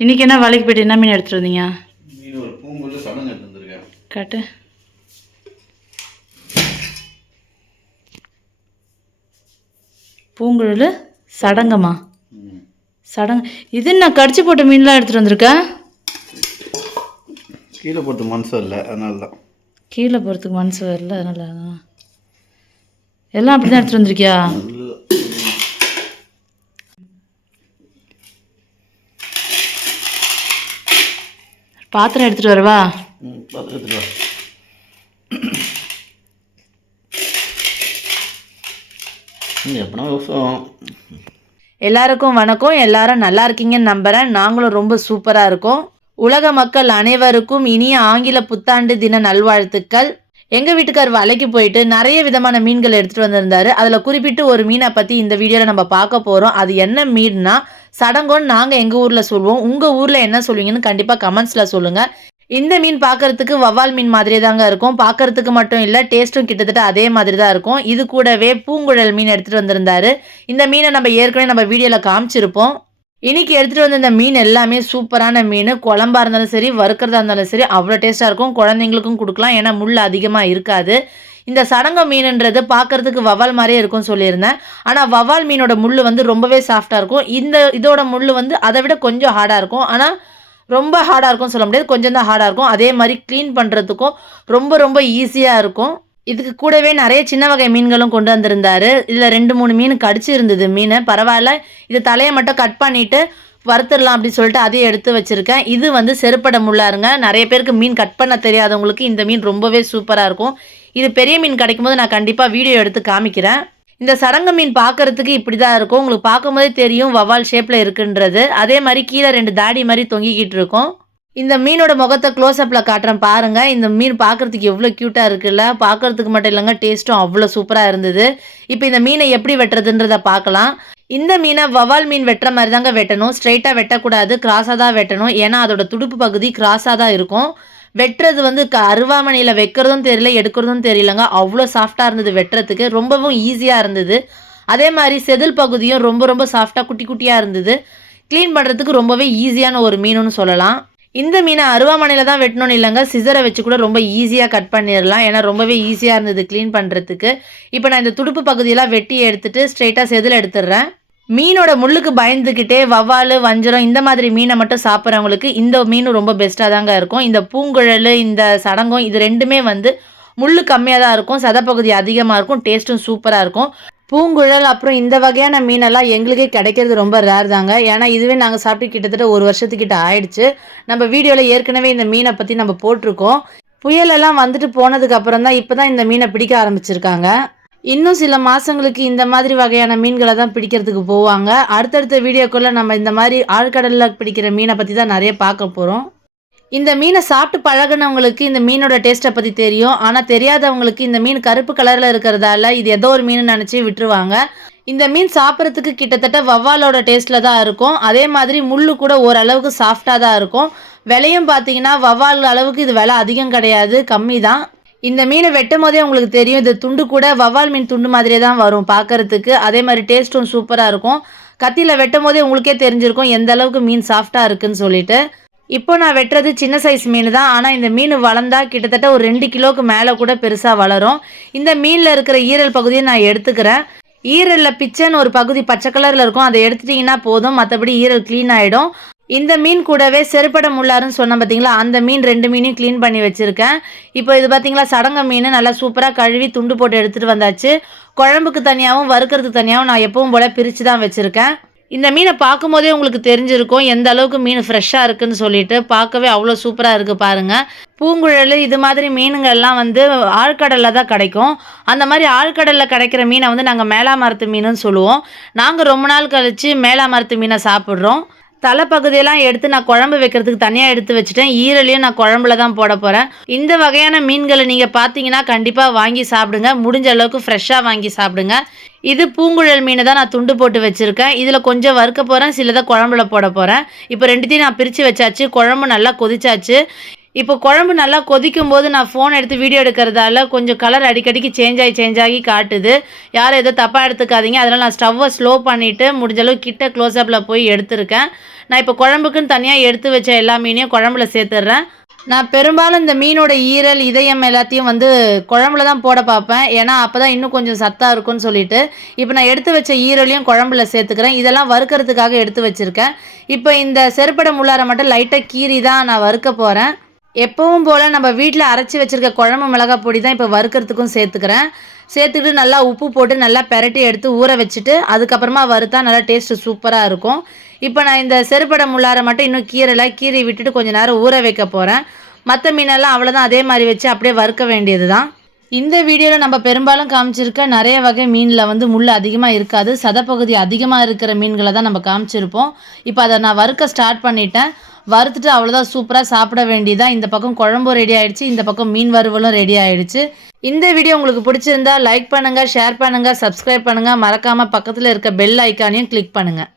இன்னைக்கு என்ன வேலைக்கு போயிட்டு என்ன மீன் எடுத்துட்டு வந்தீங்க? மீன் ஒரு பூங்குள்ள சடங்கு எடுத்து வந்திருக்கேன். காட்டு. பூங்குழல் சடங்கம்மா. சடங்கு. இது நான் கடிச்சு போட்ட மீன்லாம் எடுத்துட்டு வந்திருக்கேன் கீழே போட்டு மனசு இல்லை அதனால தான். கீழே போகிறதுக்கு மனசு வரல அதனால தான். எல்லாம் அப்படி தான் எடுத்துட்டு வந்திருக்கியா? பாத்திரம் எடுத்துட்டு வரவா? ம் பார்த்துட்டு வா. விவசாயம் எல்லாருக்கும் வணக்கம். எல்லாரும் நல்லா இருக்கீங்கன்னு நம்புறேன். நாங்களும் ரொம்ப சூப்பராக இருக்கோம். உலக மக்கள் அனைவருக்கும் இனிய ஆங்கில புத்தாண்டு தின நல்வாழ்த்துக்கள். எங்க வீட்டுக்கார் வலைக்கு போயிட்டு நிறைய விதமான மீன்கள் எடுத்துட்டு வந்திருந்தாரு. அதுல குறிப்பிட்டு ஒரு மீனை பத்தி இந்த வீடியோல நம்ம பார்க்க போறோம். அது என்ன மீன்னா சடங்கோன்னு நாங்க எங்க ஊர்ல சொல்லுவோம் உங்க ஊர்ல என்ன சொல்லுவீங்கன்னு கண்டிப்பா கமெண்ட்ஸ்ல சொல்லுங்க. இந்த மீன் பார்க்கறதுக்கு வவ்வால் மீன் மாதிரியே தாங்க இருக்கும். பார்க்கறதுக்கு மட்டும் இல்லை டேஸ்ட்டும் கிட்டத்தட்ட அதே மாதிரி தான் இருக்கும். இது கூடவே பூங்குழல் மீன் எடுத்துட்டு வந்திருந்தாரு. இந்த மீனை நம்ம ஏற்கனவே நம்ம வீடியோவில் காமிச்சிருப்போம். இன்னைக்கு எடுத்துட்டு வந்த இந்த மீன் எல்லாமே சூப்பரான மீன். குழம்பா இருந்தாலும் சரி வறுக்கிறதா இருந்தாலும் சரி அவ்வளோ டேஸ்ட்டாக இருக்கும். குழந்தைங்களுக்கும் கொடுக்கலாம். ஏன்னா முள் அதிகமாக இருக்காது. இந்த சடங்க மீனுன்றது பார்க்கறதுக்கு வவ்வால் மாதிரியே இருக்கும்னு சொல்லியிருந்தேன். ஆனால் வவ்வால் மீனோட முள் வந்து ரொம்பவே சாஃப்டாக இருக்கும். இந்த இதோட முள் வந்து அதை விட கொஞ்சம் ஹார்டாக இருக்கும். ஆனால் ரொம்ப ஹார்டாக இருக்கும்னு சொல்ல முடியாது. கொஞ்சம் தான் ஹார்டாக இருக்கும். அதே மாதிரி க்ளீன் பண்ணுறதுக்கும் ரொம்ப ரொம்ப ஈஸியாக இருக்கும். இதுக்கு கூடவே நிறைய சின்ன வகை மீன்களும் கொண்டு வந்திருந்தாரு. இதில் ரெண்டு மூணு மீன் கடிச்சு இருந்தது மீன். பரவாயில்ல. இது தலையை மட்டும் கட் பண்ணிட்டு வறுத்துடலாம் அப்படின்னு சொல்லிட்டு அதையும் எடுத்து வச்சுருக்கேன். இது வந்து செருப்பட முள்ளாருங்க. நிறைய பேருக்கு மீன் கட் பண்ண தெரியாதவங்களுக்கு இந்த மீன் ரொம்பவே சூப்பராக இருக்கும். இது பெரிய மீன் கிடைக்கும் போது நான் கண்டிப்பாக வீடியோ எடுத்து காமிக்கிறேன். இந்த சடங்கு மீன் பார்க்கறதுக்கு இப்படி தான் இருக்கும். உங்களுக்கு பார்க்கும்போதே தெரியும் வவால் ஷேப்பில் இருக்குன்றது. அதே மாதிரி கீழே ரெண்டு தாடி மாதிரி தொங்கிக்கிட்டு இருக்கும். இந்த மீனோட முகத்தை க்ளோஸ்அப்பில் காட்டுறேன் பாருங்கள் இந்த மீன் பார்க்கறதுக்கு எவ்வளோ க்யூட்டாக இருக்குல்ல? பார்க்கறதுக்கு மட்டும் இல்லைங்க டேஸ்ட்டும் அவ்வளோ சூப்பராக இருந்தது. இப்போ இந்த மீனை எப்படி வெட்டுறதுன்றத பார்க்கலாம். இந்த மீனை வவால் மீன் வெட்டுற மாதிரி தாங்க வெட்டணும். ஸ்ட்ரைட்டாக வெட்டக்கூடாது கிராஸாக தான் வெட்டணும். ஏன்னா அதோட துடுப்பு பகுதி கிராஸாக தான் இருக்கும். வெட்டுறது வந்து க அருவாமனையில் வைக்கிறதும் தெரியல எடுக்கிறதும் தெரியலங்க. அவ்வளோ சாஃப்டாக இருந்தது வெட்டுறதுக்கு. ரொம்பவும் ஈஸியாக இருந்தது. அதே மாதிரி செதில் பகுதியும் ரொம்ப ரொம்ப சாஃப்டாக குட்டி குட்டியாக இருந்தது. க்ளீன் பண்ணுறதுக்கு ரொம்பவே ஈஸியான ஒரு மீனுன்னு சொல்லலாம். இந்த மீனை அருவாமனையில் தான் வெட்டணும்னு இல்லைங்க. சிசரை வச்சு கூட ரொம்ப ஈஸியாக கட் பண்ணிடலாம். ஏன்னா ரொம்பவே ஈஸியாக இருந்தது க்ளீன் பண்ணுறதுக்கு இப்போ நான் இந்த துடுப்பு பகுதியெல்லாம் வெட்டி எடுத்துட்டு ஸ்ட்ரெயிட்டாக செதில் எடுத்துடுறேன். மீனோட முள்ளுக்கு பயந்துக்கிட்டே வவ்வால் வஞ்சரம் இந்த மாதிரி மீனை மட்டும் சாப்பிட்றவங்களுக்கு இந்த மீன் ரொம்ப பெஸ்ட்டாக தாங்க இருக்கும். இந்த பூங்குழல் இந்த சடங்கம் இது ரெண்டுமே வந்து முள்ளு கம்மியாக தான் இருக்கும். சதப்பகுதி அதிகமாக இருக்கும். டேஸ்ட்டும் சூப்பராக இருக்கும். பூங்குழல் அப்புறம் இந்த வகையான மீனெல்லாம் எங்களுக்கே கிடைக்கிறது ரொம்ப ரேர் தாங்க. ஏன்னா இதுவே நாங்கள் சாப்பிட்டு கிட்டத்தட்ட ஒரு வருஷத்துக்கிட்ட ஆயிடுச்சு. நம்ம வீடியோவில் ஏற்கனவே இந்த மீனை பற்றி நம்ம போட்டிருக்கோம். புயலெல்லாம் வந்துட்டு போனதுக்கு அப்புறம் தான் இப்போ தான் இந்த மீனை பிடிக்க ஆரம்பிச்சிருக்காங்க. இன்னும் சில மாதங்களுக்கு இந்த மாதிரி வகையான மீன்களை தான் பிடிக்கிறதுக்கு போவாங்க. அடுத்தடுத்த வீடியோக்குள்ளே நம்ம இந்த மாதிரி ஆழ்கடலில் பிடிக்கிற மீனை பற்றி தான் நிறைய பார்க்க போகிறோம் இந்த மீனை சாப்பிட்டு பழகுனவங்களுக்கு இந்த மீனோட டேஸ்ட்டை பற்றி தெரியும். ஆனால் தெரியாதவங்களுக்கு இந்த மீன் கருப்பு கலரில் இருக்கிறதால இது ஏதோ ஒரு மீன் நினச்சி விட்டுருவாங்க. இந்த மீன் சாப்பிட்றதுக்கு கிட்டத்தட்ட வவ்வாலோட டேஸ்ட்டில் தான் இருக்கும். அதே மாதிரி முள் கூட ஓரளவுக்கு சாஃப்டாக தான் இருக்கும். விலையும் பார்த்தீங்கன்னா வவ்வால் அளவுக்கு இது விலை அதிகம் கிடையாது கம்மி தான். இந்த மீனை வெட்டும் போதே உங்களுக்கு தெரியும் இது துண்டு கூட வவ்வால் மீன் துண்டு மாதிரியே தான் வரும் பார்க்குறதுக்கு அதே மாதிரி டேஸ்ட்டும் சூப்பராக இருக்கும். கத்தியில் வெட்டும் போதே உங்களுக்கே தெரிஞ்சிருக்கும் எந்த அளவுக்கு மீன் சாஃப்டாக இருக்குன்னு சொல்லிட்டு. இப்போ நான் வெட்டுறது சின்ன சைஸ் மீன் தான் ஆனால் இந்த மீன் வளர்ந்தா கிட்டத்தட்ட ஒரு ரெண்டு கிலோவுக்கு மேலே கூட பெருசாக வளரும். இந்த மீனில் இருக்கிற ஈரல் பகுதியை நான் எடுத்துக்கிறேன். ஈரலில் பிச்சைன்னு ஒரு பகுதி பச்சை கலரில் இருக்கும். அதை எடுத்துட்டிங்கன்னா போதும். மற்றபடி ஈரல் க்ளீன் ஆகிடும் இந்த மீன் கூடவே செருப்பட முள்ளாருன்னு சொன்னேன் பார்த்தீங்களா அந்த மீன் ரெண்டு மீனையும் க்ளீன் பண்ணி வச்சுருக்கேன். இப்போ இது பார்த்தீங்களா சடங்க மீன். நல்லா சூப்பராக கழுவி துண்டு போட்டு எடுத்துகிட்டு வந்தாச்சு. குழம்புக்கு தனியாகவும் வறுக்கிறதுக்கு தனியாகவும் நான் எப்பவும் போல் பிரித்து தான் வச்சுருக்கேன். இந்த மீனை பார்க்கும்போதே உங்களுக்கு தெரிஞ்சிருக்கும் எந்த அளவுக்கு மீன் ஃப்ரெஷ்ஷாக இருக்குன்னு சொல்லிட்டு. பார்க்கவே அவ்வளோ சூப்பராக இருக்குது பாருங்கள் பூங்குழல் இது மாதிரி மீனுங்கள்லாம் வந்து ஆழ்கடலில் தான் கிடைக்கும். அந்த மாதிரி ஆழ்கடலில் கிடைக்கிற மீனை வந்து நாங்கள் மேலா மரத்து மீனுன்னு சொல்லுவோம். நாங்கள் ரொம்ப நாள் கழித்து மேலா மரத்து மீனை சாப்பிட்றோம். தலைப்பகுதியெல்லாம் எடுத்து நான் குழம்பு வைக்கிறதுக்கு தனியாக எடுத்து வச்சுட்டேன். ஈரலையும் நான் குழம்புல தான் போட போகிறேன் இந்த வகையான மீன்களை நீங்கள் பார்த்தீங்கன்னா கண்டிப்பாக வாங்கி சாப்பிடுங்க. முடிஞ்ச அளவுக்கு ஃப்ரெஷ்ஷாக வாங்கி சாப்பிடுங்க. இது பூங்குழல் மீனை தான் நான் துண்டு போட்டு வச்சுருக்கேன். இதில் கொஞ்சம் வறுக்க போகிறேன் சிலதை குழம்புல போட போகிறேன் இப்போ ரெண்டுத்தையும் நான் பிரித்து வச்சாச்சு. குழம்பு நல்லா கொதிச்சாச்சு. இப்போ குழம்பு நல்லா கொதிக்கும் போது நான் ஃபோன் எடுத்து வீடியோ எடுக்கிறதால கொஞ்சம் கலர் அடிக்கடிக்கு சேஞ்ச் ஆகி சேஞ்ச் ஆகி காட்டுது. யாரும் எதுவும் தப்பாக எடுத்துக்காதீங்க. அதனால் நான் ஸ்டவ்வை ஸ்லோ பண்ணிவிட்டு முடிஞ்ச அளவு கிட்ட க்ளோஸ்அப்பில் போய் எடுத்திருக்கேன். நான் இப்போ குழம்புக்குன்னு தனியாக எடுத்து வச்ச எல்லா மீனையும் குழம்புல சேர்த்துட்றேன் நான் பெரும்பாலும் இந்த மீனோட ஈரல் இதயம் எல்லாத்தையும் வந்து குழம்புல தான் போட பார்ப்பேன். ஏன்னா அப்போ தான் இன்னும் கொஞ்சம் சத்தாக இருக்கும்னு சொல்லிட்டு. இப்போ நான் எடுத்து வச்ச ஈரலையும் குழம்புல சேர்த்துக்கிறேன். இதெல்லாம் வறுக்கிறதுக்காக எடுத்து வச்சுருக்கேன். இப்போ இந்த செருப்பட முள்ளார மட்டும் லைட்டாக கீறி தான் நான் வறுக்க போகிறேன் எப்பவும் போல் நம்ம வீட்டில் அரைச்சி வச்சுருக்க குழம்பு மிளகாய் பொடி தான் இப்போ வறுக்கிறதுக்கும் சேர்த்துக்கிறேன். சேர்த்துக்கிட்டு நல்லா உப்பு போட்டு நல்லா பெரட்டி எடுத்து ஊற வச்சுட்டு அதுக்கப்புறமா வறுத்தா நல்லா டேஸ்ட்டு சூப்பராக இருக்கும். இப்போ நான் இந்த செருப்படை முள்ளார மட்டும் இன்னும் கீரலை கீறி விட்டுட்டு கொஞ்சம் நேரம் ஊற வைக்க போகிறேன் மற்ற மீனெல்லாம் அவ்வளோதான் அதே மாதிரி வச்சு அப்படியே வறுக்க வேண்டியது தான் இந்த வீடியோவில் நம்ம பெரும்பாலும் காமிச்சிருக்க நிறைய வகை மீனில் வந்து முள் அதிகமாக இருக்காது. சதப்பகுதி அதிகமாக இருக்கிற மீன்களை தான் நம்ம காமிச்சிருப்போம். இப்போ அதை நான் வறுக்க ஸ்டார்ட் பண்ணிட்டேன். வறுத்துட்டு அவ்வளோதான் சூப்பராக சாப்பிட வேண்டியதான் இந்த பக்கம் குழம்பும் ரெடி ஆயிடுச்சு. இந்த பக்கம் மீன் வறுவலும் ரெடி ஆயிடுச்சு. இந்த வீடியோ உங்களுக்கு பிடிச்சிருந்தா லைக் பண்ணுங்கள் ஷேர் பண்ணுங்கள் சப்ஸ்கிரைப் பண்ணுங்கள் மறக்காமல் பக்கத்தில் இருக்க பெல் ஐக்கானையும் கிளிக் பண்ணுங்கள்